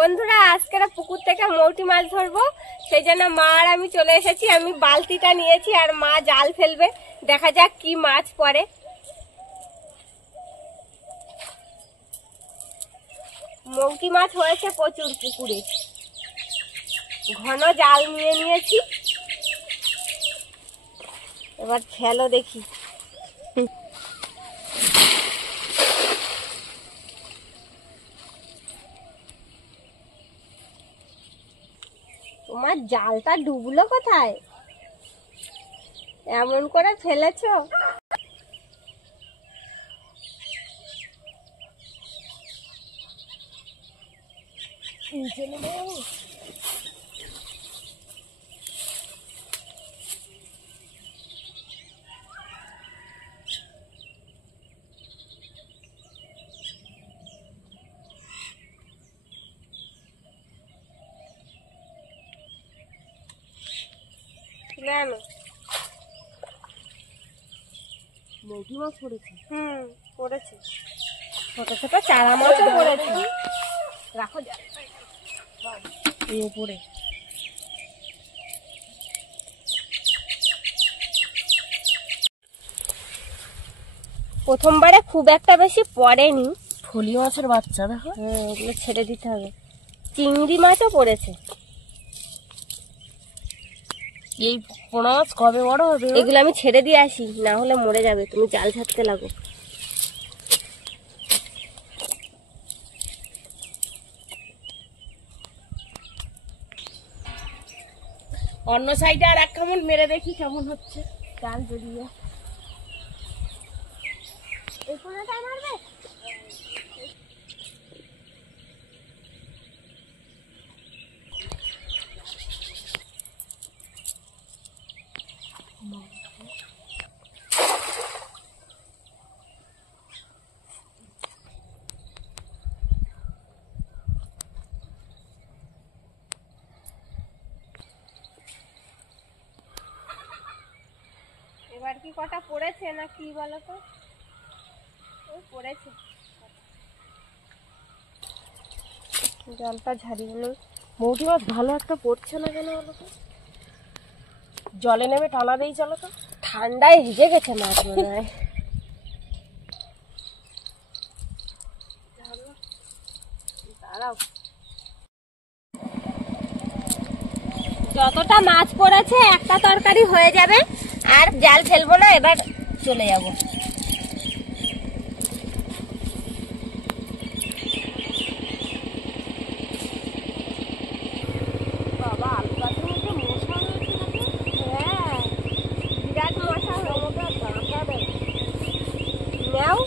বন্ধুরা আজকে পুকুর থেকে মৌটি মাছ ধরবো, সেই জন্য মা আর আমি চলে এসেছি। আমি বালতিটা নিয়েছি আর মা জাল ফেলবে, দেখা যাক কি মাছ পড়ে। মৌটি মাছ হয়েছে প্রচুর পুকুরে, ঘন জাল নিয়ে নিয়েছি। এবার খেলো দেখি। তোমার জালটা ডুবলো কোথায়? এমন করে ফেলেছো। মৌটি মাছ পড়েছে। পড়েছে, ছোট ছোট চারা মাছও পড়েছে। রাখো এই উপরে। প্রথমবারে খুব একটা বেশি পড়েনি। ফলি মাছের বাচ্চা দেখো। এগুলো ছেড়ে দিতে হবে। চিংড়ি মাছও পড়েছে। এই পোনা মাছ কবে বড় হবে? এগুলো আমি ছেড়ে দিয়ে আসি, না হলে মরে যাবে। তুমি জাল ছাড়তে লাগো। অন্য সাইডে আর এক কামড় মেরে দেখি কেমন হচ্ছে। জাল জড়িয়ে এই কোনাটাই মারবে। এবার কি কটা পড়েছে না কি বলো তো? পড়েছে। জলটা ঝাড়িয়ে নেই। মৌটি মাছ ভালো একটা পড়ছে না কেন বলো তো? জলে নেমে টানা দেই চলো তো। ঠান্ডায় ভিজে গেছে মাছ মনে হয়। দাঁড়াও, যতটা মাছ পড়েছে একটা তরকারি হয়ে যাবে। আর জাল ফেলবো না, এবার চলে যাব। বাবা আলু গাছের মধ্যে মশা হয়েছে নাকি? হ্যাঁ, বিরাট মশা হয়েছে। ডাঁটা দেয়। নাও।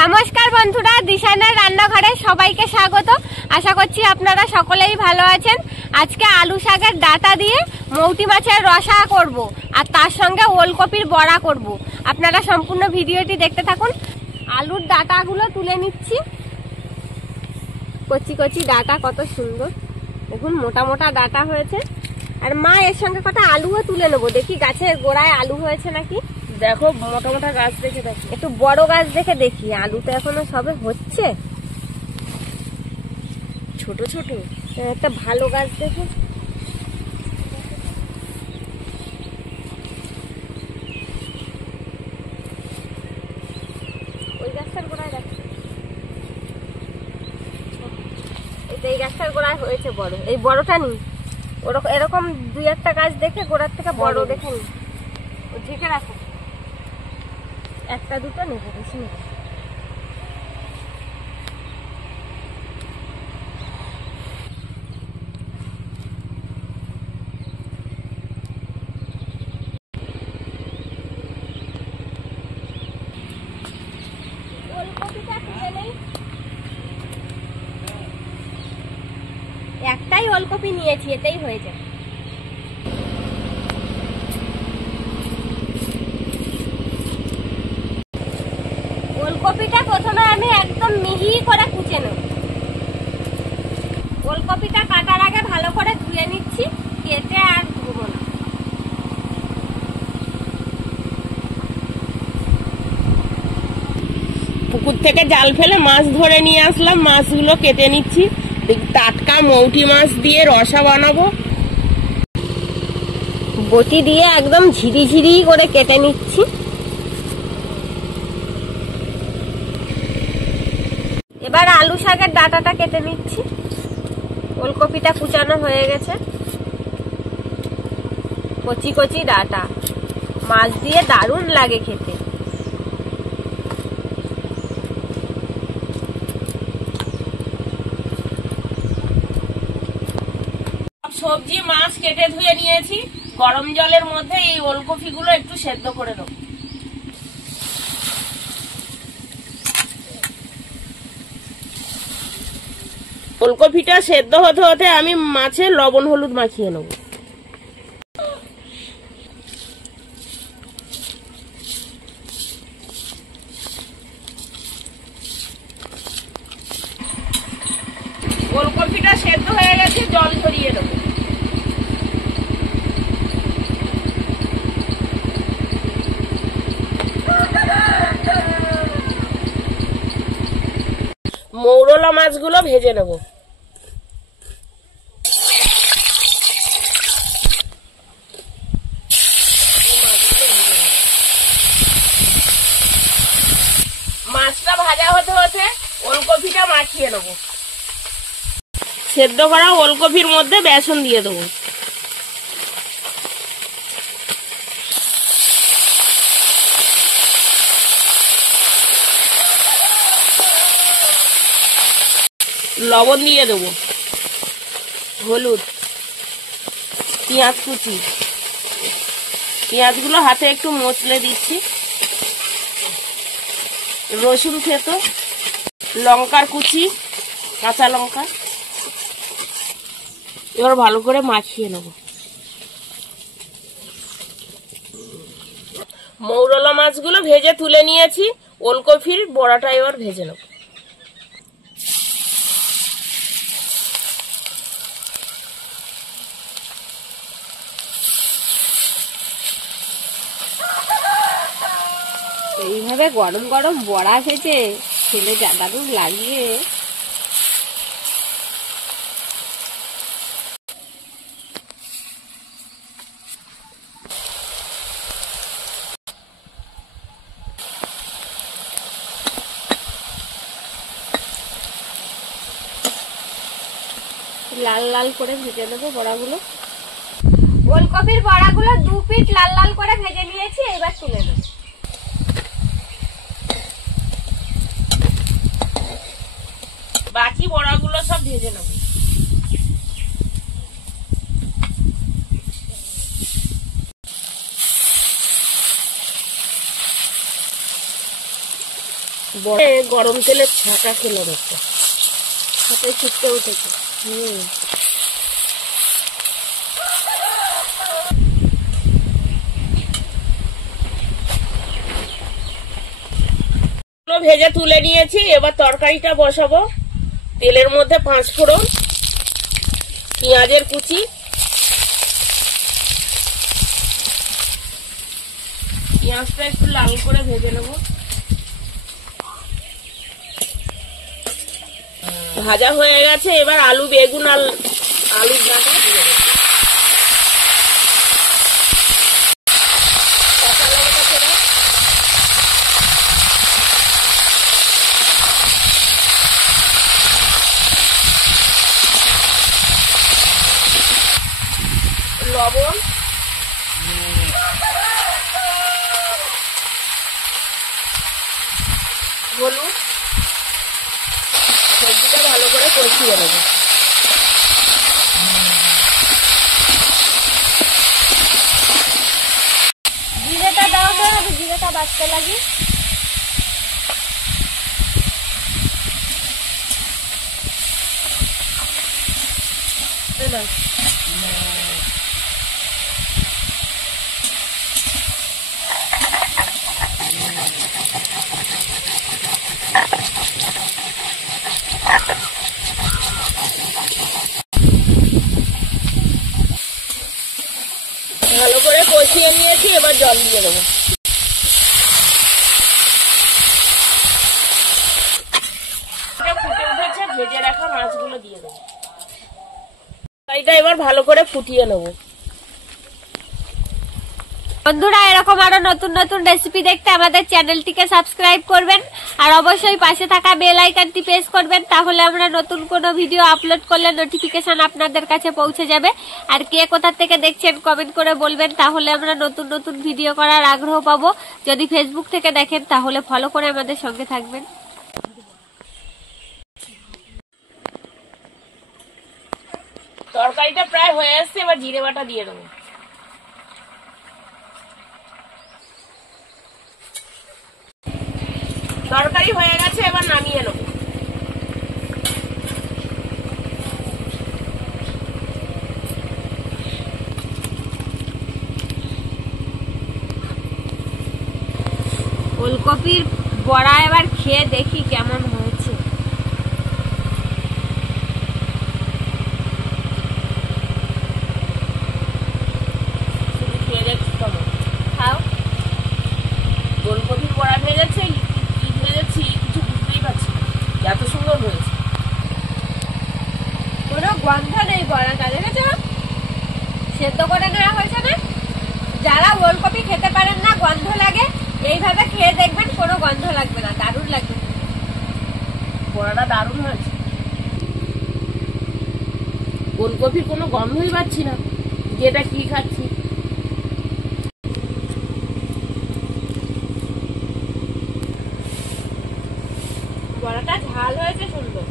নমস্কার বন্ধুরা, দিশানের রান্নাঘরে সবাইকে স্বাগত। আশা করছি আপনারা সকলেই ভালো আছেন। আজকে আলু শাকের ডাঁটা দিয়ে মৌটি মাছের রসা করব, আর তার সঙ্গে ওলকপির বড়া করব। আপনারা সম্পূর্ণ ভিডিওটি দেখতে থাকুন। আলুর ডাঁটাগুলো তুলে নিচ্ছি। কচি কচি ডাঁটা, কত সুন্দর দেখুন, মোটা মোটা ডাঁটা হয়েছে। আর মা এর সঙ্গে কটা আলুও তুলে নেবো, দেখি গাছের গোড়ায় আলু হয়েছে নাকি। দেখো মোটা মোটা গাছ দেখে দেখো। একটু বড় গাছ দেখে দেখি। আলু তো এখনো সবে হচ্ছে, ছোট ছোট। একটা ভালো গাছ দেখে। ওই গাছটার গোড়ায় দেখো, এই গাছটার গোড়ায় হয়েছে বড়। এই বড়টা নি, ওরকম এরকম দুই একটা গাছ দেখে গোড়ার থেকে বড় দেখে নি। ও ঢেকে রাখো, একটা দুটো নেবো, বেশি নেবো। একটাই ওলকপি নিয়েছি, এটাই হয়ে যায়। ওলকপিটা প্রথমে আমি একদম মিহি করে কুচে নেব। ওলকপিটা কাটার আগে ভালো করে ধুয়ে নিচ্ছি, কেটে আর ধুবো না। পুকুর থেকে জাল ফেলে মাছ ধরে নিয়ে আসলাম, মাছগুলো কেটে নিচ্ছি। টাটকা মৌটি মাছ দিয়ে রসা বানাবো। বটি দিয়ে একদম ঝিরি ঝিরি করে কেটে নিচ্ছি। এবার আলু শাকের ডাঁটাটা কেটে নিচ্ছি। ওলকপিটা কুচানো হয়ে গেছে। কচি কচি ডাঁটা মাছ দিয়ে দারুণ লাগে খেতে। সবজি মাছ কেটে ধুয়ে নিয়েছি। গরম জলের মধ্যে এই ওলকপি গুলো একটু সেদ্ধ করে নেব। ওলকপিটা সেদ্ধ হতে হতে আমি মাছে লবণ হলুদ মাখিয়ে নেব। ওলকপিটা সেদ্ধ হয়ে গেছে, জল ঝরিয়ে দেবো। মৌরলা মাছগুলো ভেজে নেব। মাছটা ভাজা হতে হতে ওলকপিটা মাখিয়ে নেব। সেদ্ধ করা ওলকপির মধ্যে বেসন দিয়ে দেবো। লবণ দিয়ে দেবো, হলুদ, পেঁয়াজ কুচি। পেঁয়াজগুলো হাতে একটু মচলে দিচ্ছি। রসুন থেতো, লঙ্কার কুচি, কাঁচা লঙ্কা। এবার ভালো করে মাখিয়ে নেব। মৌরলা মাছগুলো ভেজে তুলে নিয়েছি। ওলকপির বড়াটা এবার ভেজে নেব। এইভাবে গরম গরম বড়া খেতে ছেলে দারুণ লাগে। লাল লাল করে ভেজে নেবো বড়াগুলো। ওলকপির বড়াগুলো 2 পিঠ লাল লাল করে ভেজে নিয়েছি, এবার তুলে দেবো। বাকি বড়াগুলো সব ভেজে নেব। গরম তেলের ছাঁকা খেলো একটা হাতে ছুটতে উঠেছে। ভেজে তুলে নিয়েছি। এবার তরকারিটা বসাবো। তেলের মধ্যে 5 ফোড়ন, পেঁয়াজের কুচি, পেঁয়াজটা একটু লাল করে ভেজে নেব। ভাজা হয়ে গেছে। এবার আলু, বেগুন আর আলুর ডাঁটা দিয়ে দেবো। লবণ, হলুদ, সবজিটা ভালো করে কষিয়ে নেব। জিরেটা দাও তো, আমি জিরেটা বাটতে লাগি। ভালো করে কষিয়ে নিয়েছি। এবার জল দিয়ে দেবো। দিয়ে দেবো। এটা এবার ভালো করে ফুটিয়ে নেবো। বন্ধুরা, এরকম আরো নতুন নতুন রেসিপি দেখতে আমাদের চ্যানেলটিকে সাবস্ক্রাইব করবেন আর অবশ্যই পাশে থাকা বেল আইকনটি প্রেস করবেন, তাহলে আমরা নতুন কোনো ভিডিও আপলোড করলে নোটিফিকেশন আপনাদের কাছে পৌঁছে যাবে। আর কে কোথা থেকে দেখছেন কমেন্ট করে বলবেন, তাহলে আমরা নতুন নতুন ভিডিও করার আগ্রহ পাবো। যদি ফেসবুক থেকে দেখেন তাহলে ফলো করে আমাদের সঙ্গে থাকবেন। তরকারিটা প্রায় হয়ে আসছে, এবার জিরে বাটা দিয়ে দেবো। তরকারি হয়ে গেছে, এবার নামিয়ে নেবো। ওলকপির বড়া এবার খেয়ে দেখি কেমন হয়েছে। খাও। ওলকপির বড়া ভেজেছে, কি ভেজেছি কিছু বুঝতেই পারছি না, এত সুন্দর হয়েছে। কোনো গন্ধ নেই বড়াটা, দেখেছো? সেদ্ধ করে নেওয়া হয়েছে না? যারা ওলকপি খেতে পারেন না, গন্ধ লাগে, এইভাবে খেয়ে দেখবেন, কোনো গন্ধ লাগবে না, দারুণ লাগবে। বড়াটা দারুণ হয়েছে। ওলকপির কোনো গন্ধই পাচ্ছি না, যেটা কি খাচ্ছি। বড়াটা ঝাল হয়েছে সুন্দর।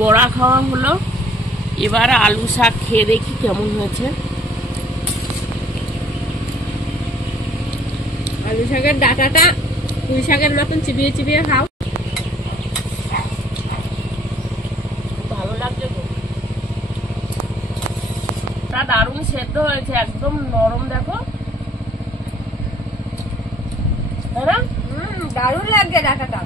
বড়া খাওয়া হলো, এবার আলু শাক খেয়ে দেখি কেমন হয়েছে। আলু শাকের ডাঁটাটা পুঁই শাকের মতন চিবিয়ে চিবিয়ে খাও। ভালো লাগছে তো, তা দারুণ সেদ্ধ হয়েছে, একদম নরম, দেখো। তাই না? দারুণ লাগছে ডাঁটাটা।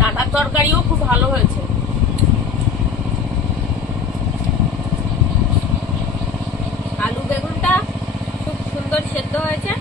ডাঁটার তরকারিও খুব ভালো হয়েছে। আলু বেগুনটা খুব সুন্দর সেদ্ধ হয়েছে।